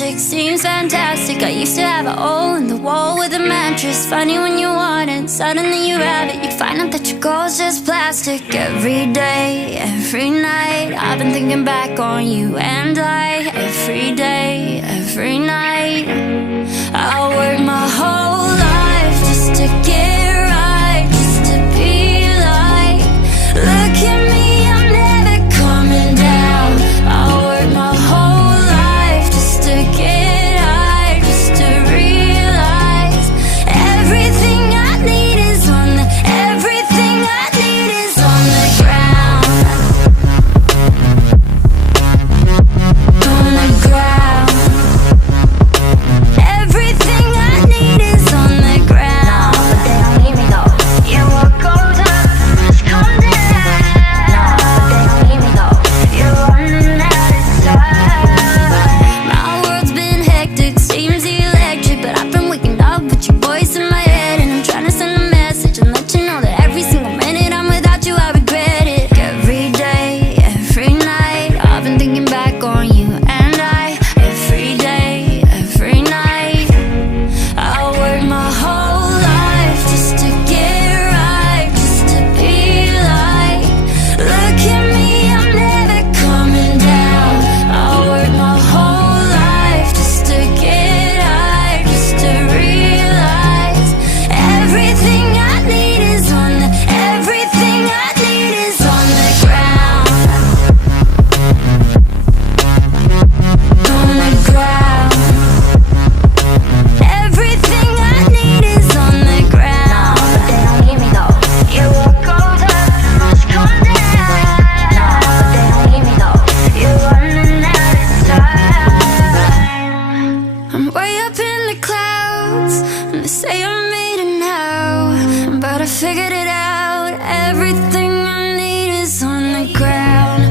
magic, seems fantastic. I used to have a hole in the wall with a mattress. Funny when you want it, suddenly you have it. You find out that your goal's just plastic. Every day, every night, I've been thinking back on you and I. Every day, every night, I work my whole life just to get right, just to be like, look at me, I'm never coming down. I work my whole life just to get high, just to realize everything I need is on the, everything I need is on the ground. On the ground. Everything I need is on the ground. No, but they don't need me though. Yeah, what goes up must come down. No, but they don't need me though. You're running out of time. My world's been hectic, seems electric, but I've been waking up with your voice in my head, and I'm trying to send a message and let you know that every single minute I'm without you, I regret it. Every day, every night, I've been thinking back on you and I. Every day, every night, I work my whole life just to get right, just to be like, look at me, I'm never coming down. I work my whole life just to get high, just to realize everything I need is on the, everything I need is on the ground. On the ground. Everything I need is on the ground. No, but they don't need me though. Yeah, what goes up must come down. No, but they don't need me though. You're running out of time. I'm way up in the clouds, and they say I made it now, but I figured it out. Everything I need is on the ground.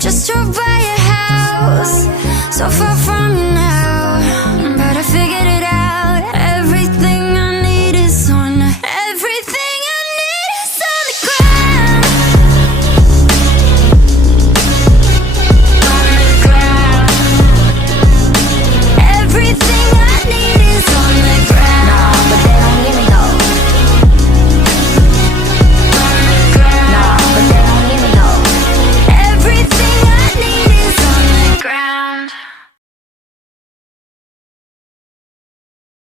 Just drove by your house, so far